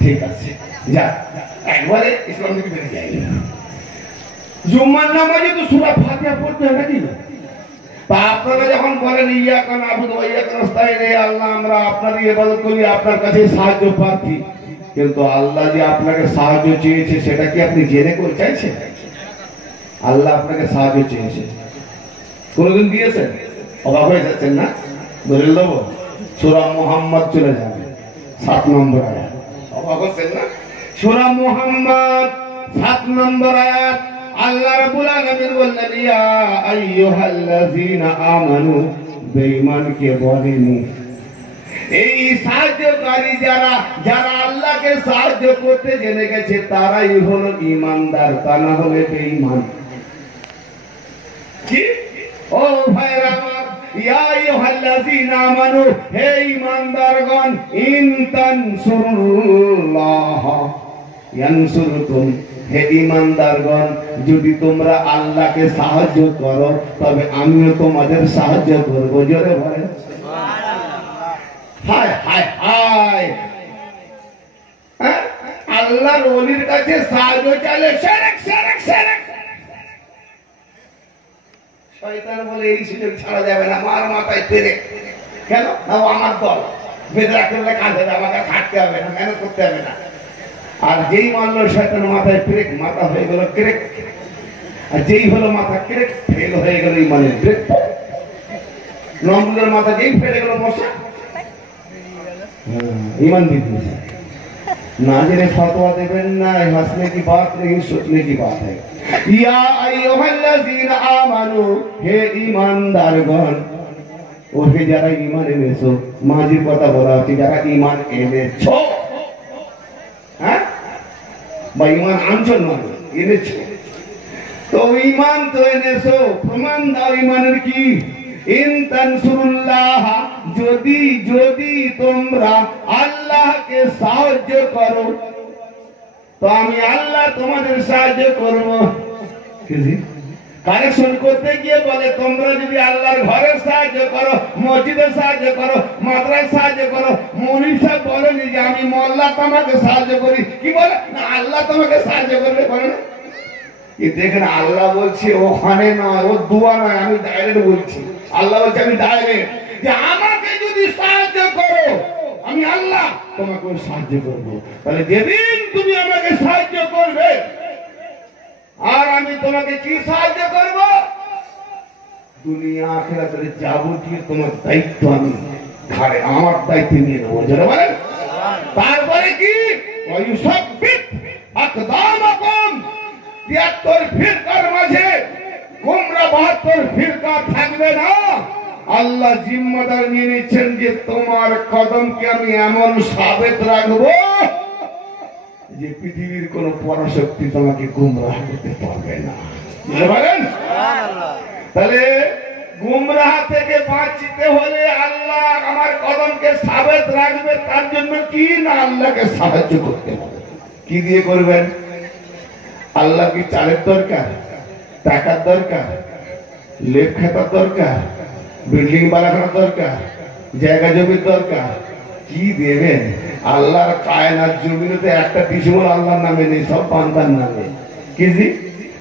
ঠিক আছে, যা একবারে ইসলাম থেকে বেরিয়ে যাই। জুম্মার নামাজে তো সূরা ফাতিহা পড়তে হয় নাকি? তা আপনারা যখন বলেন ইয়াকা নাবুদু ওয়া ইয়াকা নাস্তাইন, হে আল্লাহ আমরা আপনারই ইবাদত করি, আপনার কাছে সাহায্য প্রার্থী, কিন্তু আল্লাহ যে আপনাকে সাহায্য চেয়েছে সেটা কি আপনি জেনে করে চাইছেন? আল্লাহ আপনাকে সাহায্য চেয়েছে, কোনদিন দিয়েছেন? অবাক হয়ে যাচ্ছেন না? দলিল দেবো, সূরা মুহাম্মদ চলে যাবে 7 নম্বর আয়াত। অবাক হচ্ছেন না? সূরা মুহাম্মদ 7 নম্বর আয়াত। আল্লাহ রাব্বুল আলামিন বললেন, ইয়া আইয়ুহাল্লাযীনা আমানু, বেঈমানকে বলেনি। এই সাহায্যকারী যারা যারা আল্লাহকে সাহায্য করতে জেনে গেছে তারাই হলো ঈমানদার, তা না হলে বেঈমান। কি ও ভাইরা আমার, ইয়া আইয়ুহাল্লাযীনা আমানু, হে ঈমানদারগণ, ইন তানসুরুল্লাহ ইয়ানসুরকুম, হে ঈমানদারগণ যদি তোমরা আল্লাহকে সাহায্য করো তবে আমিও তোমাদের সাহায্য করব। জোরে বলেন সুবহানাল্লাহ। হায় হায় হায়, আল্লাহর ওলির কাছে সাহায্য চাইলে শিরক শিরক শিরক। শয়তান বলে এই সুযোগ ছাড়া যাবে না, মার মাথায় পেরেক। কেন? না ও আমার দল, বেদরা করলে কাঁদে, আমাকে খাটতে হবে না, মেহনত করতে হবে না। আর যেই মানলো শয়তান মাথায় পেরেক, মাথা হয়ে গেল ক্রেক। আর যেই হলো মাথা ক্রেক, ফেল হয়ে গেল ইমানের ব্রেক। নমরুদের মাথা যেই ফেলে গেল মশা, ইমান বিদ্যুৎ। না জেনে ফতোয়া দেবেন না, হাসনে কি বাত নেই, সোচনে কি বাত है। ইয়া আইয়ুহাল্লাযীনা আমানু, হে ঈমানদারগণ, ও হে যারা ঈমান এনেছো, মাঝির কথা বলা হচ্ছে, যারা ঈমান এনেছো, হ্যাঁ বা ঈমান আনছো না, এনেছো। তো ঈমান তো এনেছো, প্রমাণ দাও ঈমানের কি? ইন তানসুরুল্লাহ, যদি যদি তোমরা আল্লাহকে সাহায্য করো তো আমি আল্লাহ তোমাদের সাহায্য করব। কালেকশন করতে গিয়ে বলে তোমরা যদি আল্লাহর ঘরের সাহায্য করো, মসজিদের সাহায্য করো, মাদ্রাসার সাহায্য করো। মৌলভী সাহেব বলেনি যে আমি মোল্লা তোমাকে সাহায্য করি, কি বলে না আল্লাহ তোমাকে সাহায্য করবে, বলে না। দেখেন আল্লাহ বলছে ওখানে নয়, ও দুয়া নয়, আমি ডাইরেক্ট বলছি। আল্লাহ বলছে আমি ডাইরেক্ট, যে আমাকে যদি সাহায্য করো আমি আল্লাহ তোমাকে সাহায্য করবো। তাহলে যেদিন তুমি আমাকে সাহায্য করবে আর আমি তোমাকে কি সাহায্য করব? দুনিয়া আখিরাতের যাবতীয় তোমার দায়িত্ব আমি ঘাড়ে, আমার দায়িত্ব নিয়ে নেবো। যারা বলেন তারপরে কি? ওয়ায়ুসাব্বিত আকদামাকুম, 73 ফিরকার মাঝে গোমরা 72 ফিরকা থাকবে না। আল্লাহ জিম্মাদার নিয়ে নিচ্ছেন যে তোমার কদমকে আমি এমন সাবেত রাখবো যে পৃথিবীর কোন পরাশক্তি তোমাকে গুমরাহ করতে পারবে না। বলেন সুবহানাল্লাহ। তাহলে গুমরাহ থেকে বাঁচতে হলে আল্লাহ আমার কদমকে সাবেত রাখবে, তার জন্য কি না আল্লাহকে সাহায্য করতে হবে। কি দিয়ে করবেন? আল্লাহ কি চালের দরকার, টাকার দরকার, লেপ খাতার দরকার, বিল্ডিং বানানোর দরকার, জায়গা জমির দরকার? কি দেবেন? আল্লাহর কায়নাত জমিতে একটা ডিসিমল আল্লাহর নামে নেই, সব বান্দার নামে। কি জি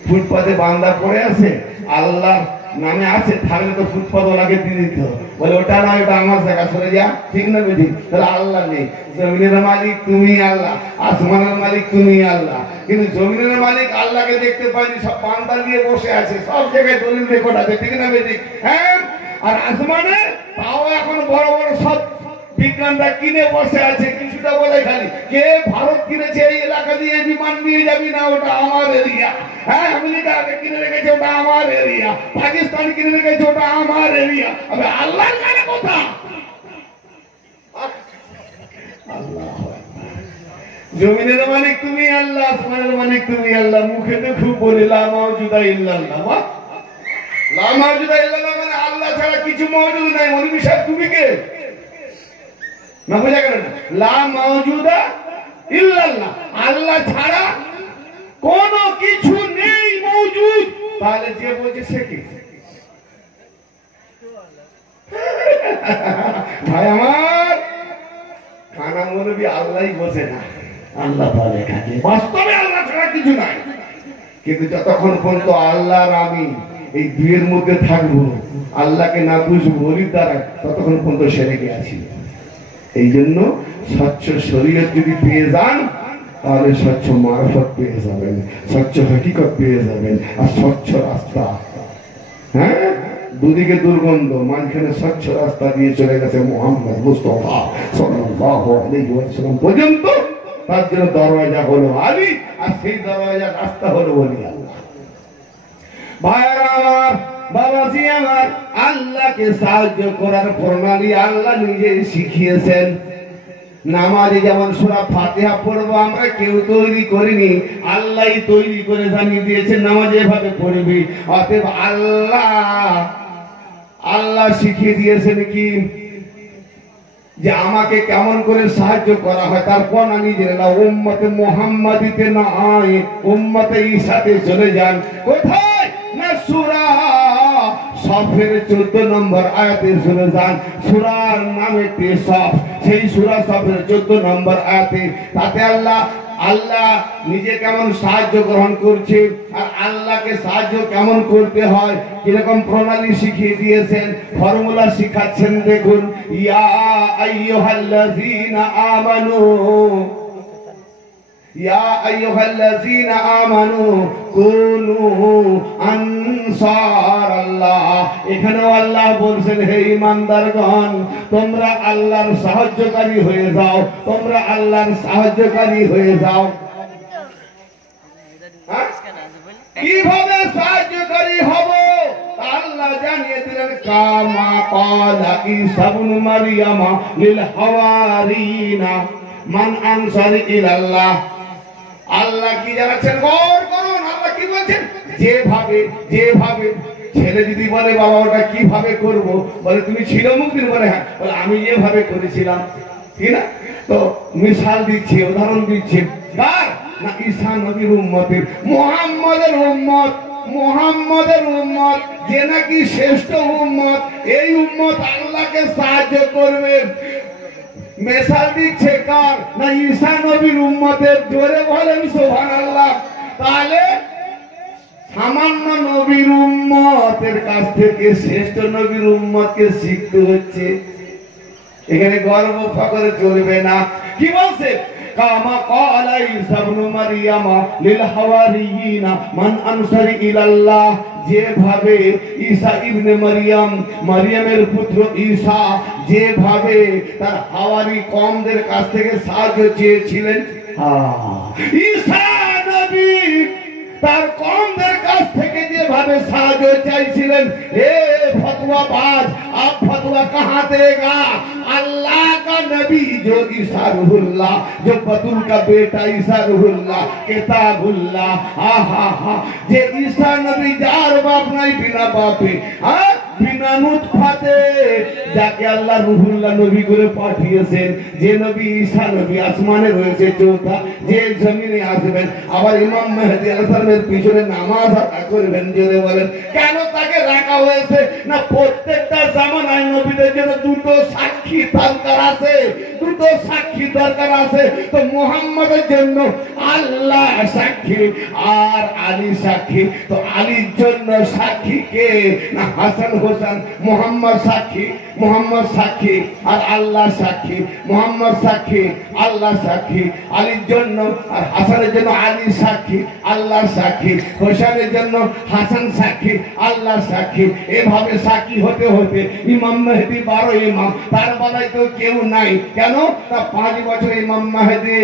ফুটপাতে বান্দা পড়ে আছে, আল্লাহ নামে আছে, থাকলে তো ফুটপাত ওনাকে দিয়ে দিত, বলে ওটা না, ওটা আমার জায়গা, সরে যা, ঠিক না বেঠিক? তাহলে আল্লাহ নেই। জমিনের মালিক তুমি আল্লাহ, আসমানের মালিক তুমি আল্লাহ, কিন্তু জমিনের মালিক আল্লাহকে দেখতে পাইনি, সব বান্দা নিয়ে বসে আছে, সব জায়গায় দলিল রেকর্ড আছে, ঠিক না বেঠিক? হ্যাঁ। আর আসমানে তাও এখন বড় বড় সব বিজ্ঞানরা কিনে বসে আছে, কিছুটা বলে খালি কে ভারত কিনেছে, এই এলাকা দিয়ে বিমান নিয়ে যাবি না, ওটা আমার এরিয়া। হ্যাঁ, আমেরিকা কিনে রেখেছে, ওটা আমার এরিয়া। পাকিস্তান কিনে রেখেছে, ওটা আমার এরিয়া। আবে আল্লাহর কাছে কথা, জমিনের মালিক তুমি আল্লাহ, আসমানের মালিক তুমি আল্লাহ। মুখে তো খুব বলি লা মাওজুদা ইল্লাল্লাহ, লা মাওজুদা ইল্লাল্লাহ মানে আল্লাহ ছাড়া কিছু মওজুদ নাই। মৌলভী সাহেব তুমি কে? না বোঝা গেল না? লা মাওজুদা ইল্লাল্লাহ, আল্লাহ ছাড়া কোনো কিছু নেই মওজুদ। তাহলে যে বলছে সে কি? ভাই আমার, খানা মৌলভী আল্লাহই বোঝে না, আল্লাহ বলে কাকে, বাস্তবে আল্লাহ ছাড়া কিছু নাই। কিন্তু যতক্ষণ পর্যন্ত আল্লাহ আর আমি এই দুয়ের মধ্যে থাকবো, আল্লাহকে না বুঝবো বলি দ্বারা, ততক্ষণ পর্যন্ত সেরেকে আছি। এই জন্য স্বচ্ছ শরীয়ত যদি পেয়ে যান, তাহলে স্বচ্ছ মারফত পেয়ে যাবেন, স্বচ্ছ হকিকত পেয়ে যাবেন, আর স্বচ্ছ রাস্তা। হ্যাঁ, দুদিকে দুর্গন্ধ, মাঝখানে স্বচ্ছ রাস্তা দিয়ে চলে গেছে মুহাম্মদ মুস্তাফা সাল্লাল্লাহু আলাইহি ওয়াসাল্লাম পর্যন্ত। তার জন্য দরওয়াজা হলো আলী, আর সেই দরওয়াজা রাস্তা হলো ওলি আল্লাহ। ভাইরা আমার, বাবাজি আমার, আল্লাহকে সাহায্য করার প্রণালী আল্লাহ নিজে শিখিয়েছেন। নামাজে যেমন সূরা ফাতিহা পড়বো আমরা কেউ তৈরি করিনি, আল্লাহই তৈরি করে জানিয়ে দিয়েছেন নামাজে এভাবে পড়বি। অতএব আল্লাহ শিখিয়ে দিয়েছেন কি, যে আমাকে কেমন করে সাহায্য করা হয়, তার প্রণালী জেনে না। উম্মতে মুহাম্মাদিতে না আয়, উম্মতে ঈসাতে চলে যান। কোথায় না সূরা সফের 14 নম্বর আয়াতে চলে যান। সূরার নামে সফ, সেই সূরা সফের 14 নম্বর আয়াতে, তাতে আল্লাহ নিজে কেমন সাহায্য গ্রহণ করছে, আর আল্লাহকে সাহায্য কেমন করতে হয়, কিরকম প্রণালী শিখিয়ে দিয়েছেন, ফর্মুলা শিখাচ্ছেন। দেখুন, ইয়া আইয়ুহাল্লাযীনা আমানু, ইয়া আইয়ুহাল্লাযীনা আমানু কুনু আনসারাল্লাহ। এখানেও আল্লাহ বলছেন, হে ঈমানদারগণ, তোমরা আল্লাহর সাহায্যকারী হয়ে যাও, তোমরা আল্লাহর সাহায্যকারী হয়ে যাও। কিভাবে সাহায্যকারী হব আল্লাহ জানিয়ে দিলেন। কামা ক্বালা ঈসা ইবনে মারইয়াম লিল হাওয়ারিনা মান আনসারি ইলাল্লাহ। আল্লাহ কি জানাচ্ছেন, গৌর করুন। আল্লাহ কি বলছেন, যেভাবে ছেলে যদি বলে বাবা ওটা কিভাবে করব, বলে তুমি ছিল মুখদিন, বলে হ্যাঁ, বলে আমি এভাবে করেছিলাম, ঠিক না? তো মিসাল দিচ্ছে, উদাহরণ দিচ্ছে, কার না ঈসা নবীর উম্মতের, মুহাম্মাদের উম্মত, যে নাকি শ্রেষ্ঠ উম্মত। এই উম্মত আল্লাহকে সাহায্য করবে। মিসাল দিচ্ছে কার না ঈসা নবীর উম্মতের। জোরে বলেন সুবহানাল্লাহ। তাহলে সামান্য নবীর উম্মতের কাছ থেকে শ্রেষ্ঠ নবীর উম্মতকে শিখতে হচ্ছে। এখানে গর্ব ফখরে চলবে না। কি বলছে, কামা ক্বালা ঈসা ইবনে মারইয়াম লিল হাওয়ারিয়িনা মান আনসারি ইলাল্লাহ। যেভাবে ঈসা ইবনে মারইয়ামের পুত্র ঈসা যেভাবে তার হাওয়ারি কওমদের কাছ থেকে সাহায্য চেয়েছিলেন, ঈসা নবী তার কওমদের কাছ থেকে যেভাবে সাহায্য চাইছিলেন, হে ফতওয়াবাজ, আপ ফতवा कहां देगा? अल्लाह का नबी जो ईसा रूहुल्लाह, जो बतूल का बेटा ईसा रूहुल्लाह, किताबुल्लाह, हा हा हा, जे ईसा नबी जार बाप नहीं बिना बापे, हाँ বিনা নুতফাতে যাকে আল্লাহ রুহুল্লাহ নবী করে পাঠিয়েছেন, যে নবী ঈসা নবী আসমানে রয়েছে চৌথা, যে জমিনে আসবেন, আবার ইমাম মেহেদী আলাইহিস সালামের পিছনে নামাজ আদা করবেন। জোরে বলেন কেন তাকে রাখা হয়েছে? না প্রত্যেকটা জামানায় নবীদের জন্য দুটো সাক্ষী দরকার আছে, দুটো সাক্ষী দরকার আছে। তো মুহাম্মদের জন্য আল্লাহ সাক্ষী আর আলী সাক্ষী। তো আলীর জন্য সাক্ষী কে? না হাসান হোসেন। মুহাম্মদ সাক্ষী, মুহাম্মদ সাক্ষী আর আল্লাহ সাক্ষী। মুহাম্মদ সাক্ষী, আল্লাহ সাক্ষী। আলীর জন্য আর হাসানের জন্য আলী সাক্ষী, আল্লাহ সাক্ষী। হোসেনের জন্য হাসান সাক্ষী, আল্লাহ সাক্ষী। এভাবে সাক্ষী হতে হতে ইমাম মেহেদী 12 ইমাম, তার বেলায় তো কেউ নাই। কেন? তা 5 বছর ইমাম মেহেদী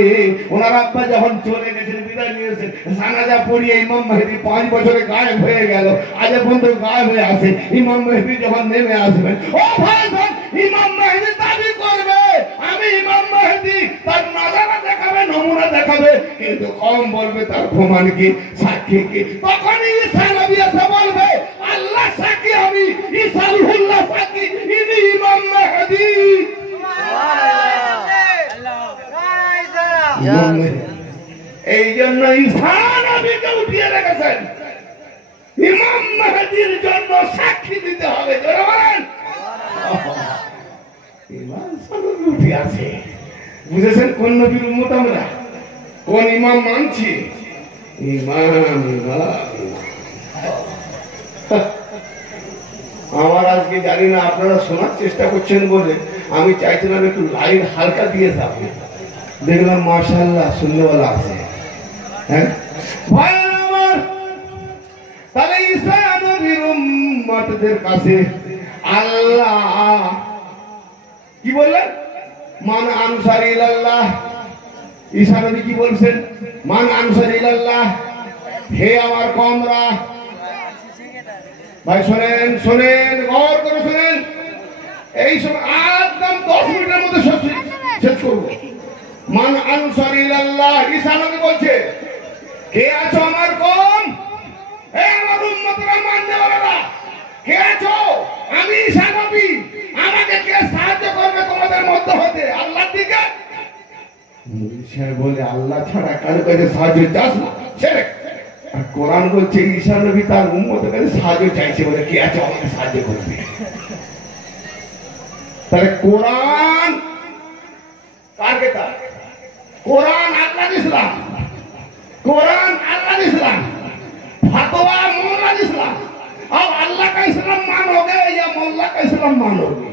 ওনার আব্বা যখন চলে গেছেন, বিদায় নিয়েছেন, জানাজা পড়িয়ে ইমাম মেহেদী 5 বছরে গায়েব হয়ে গেল। আজ পর্যন্ত গায়েব হয়ে আছে। ইমাম মেহেদী যখন নেমে আসবেন, ও ভাইজান, ইমাম মেহেদী দাবি করবে আমি ইমাম মেহেদী, তার নজারা দেখাবে, নমুনা দেখাবে, কিন্তু কম বলবে তার প্রমাণ কি, সাক্ষী কি। তখনই ঈসা নবী এসে বলবে আল্লাহ সাক্ষী, আমি ঈসা রুহুল্লাহ সাক্ষী, ইনি ইমাম মেহেদী। এই জন্য ঈসা নবীকে উঠিয়ে রেখেছেন, ইমাম মেহেদীর জন্য সাক্ষী দিতে হবে। জোরে বলেন ইমাম সাহেব উঠে আছে। বুঝেছেন কোন নবীর উম্মত আমরা, কোন ইমাম মানছি? ইমাম। আমার আজকে জানি না আপনারা শোনার চেষ্টা করছেন বলে আমি চাইছিলাম একটু লাইট হালকা দিয়ে যাবো, দেখলাম মাশাআল্লাহ শুনলেওয়ালা আছে। হ্যাঁ ভাই আমার, তাহলে ঈসা নবীর উম্মতদের কাছে আল্লাহ কি বললেন? মান আনসার ইলাল্লাহ। ঈসা নবী কি বলছেন? মান আনসার ইলাল্লাহ, হে আমার কওমরা। ভাই শোনেন, শোনেন, গৌর করে শোনেন। এই সময় একদম 10 মিনিটের মধ্যে শেষ করব। মান আনসার ইলাল্লাহ, ঈসা নবী বলছে কে আছো আমার কওম, হে আমার উম্মতরা, মাননেওয়ালারা, কে আছো? আমি ঈসা নবী, আমাকে কে সাহায্য করবে তোমাদের মধ্যে হতে? আল্লাহর দিকে। ঈসা বলে আল্লাহ ছাড়া কারো কাছে সাহায্য চাস না, শিরক। আর কোরআন বলছে ঈসা নবী তার উম্মতের কাছে সাহায্য চাইছে, বলে কে আছো আমাকে সাহায্য করবে। তাহলে কোরআন কার কিতাব? কোরআন আল্লাহর ইসলাম, कुरान अल्लाह इस्लाम, फतवा मोल्ला इस्लाम। अब अल्लाह का इस्लाम मानोगे या मोल्ला का इस्लाम मानोगे?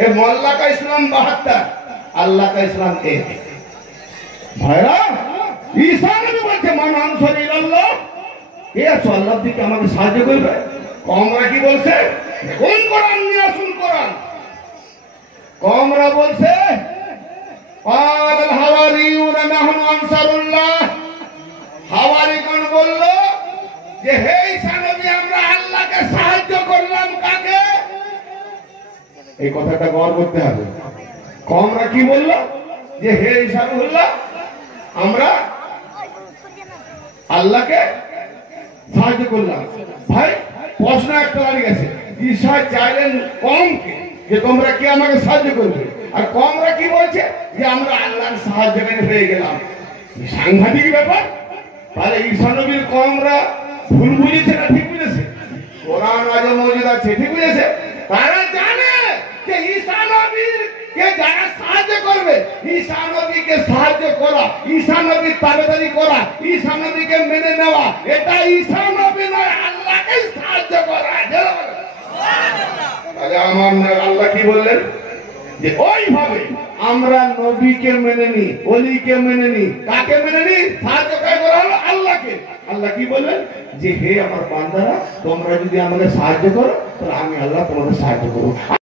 ये मोल्ला का इस्लाम 72, अल्लाह का इस्लाम 1। भाईरा ঈসা নবী বলছে মান আনসার ইলাল্লাহ, কে আছো আল্লাহর দিকে আমাকে সাহায্য করবে? কওমরা কি বলছে? কোন কোরআন নিয়ে আসুন কোরআন। কওমরা বলছে قال الحواريون نحن انصار الله। হাওয়ারিগণ বলল যে হে ঈসা নবী, আমরা আল্লাহকে সাহায্য করলাম। কাকে? এই কথাটা গৌর করতে হবে। কওমরা কি বলল? যে হে ঈসা রুহুল্লাহ, আমরা আল্লাহকে সাহায্য করলাম। ভাই প্রশ্ন একটা দাঁড়িয়ে গেছে, ঈসা চাইলেন কওমকে যে তোমরা কি আমাকে সাহায্য করবে, আর কওমরা কি বলছে যে আমরা আল্লাহর সাহায্যকারী হয়ে গেলাম। সাংঘাতিক ব্যাপার। তাহলে ঈসা নবীর কওমরা ভুল বুঝেছে না ঠিক বুঝেছে? কোরআন আজও মজুদ আছে, ঠিক বুঝেছে? তারা জানে যে ঈসা নবীর কে যারা সাহায্য করবে, ঈসা নবীকে সাহায্য করা, ঈসা নবীর তাবেদারি করা, ঈসা নবীকে মেনে নেওয়া, এটা ঈসা নবী নয়, আল্লাহকে সাহায্য করা। তাহলে আমার আল্লাহ কি বললেন? যে ওইভাবে আমরা নবীকে মেনে নি, ওলিকে মেনে নি। কাকে মেনে নি? সাহায্য কাকে করা হলো? আল্লাহকে। আল্লাহ কি বললেন? যে হে আমার বান্দারা, তোমরা যদি আমাকে সাহায্য করো তাহলে আমি আল্লাহ তোমাদের সাহায্য করবো।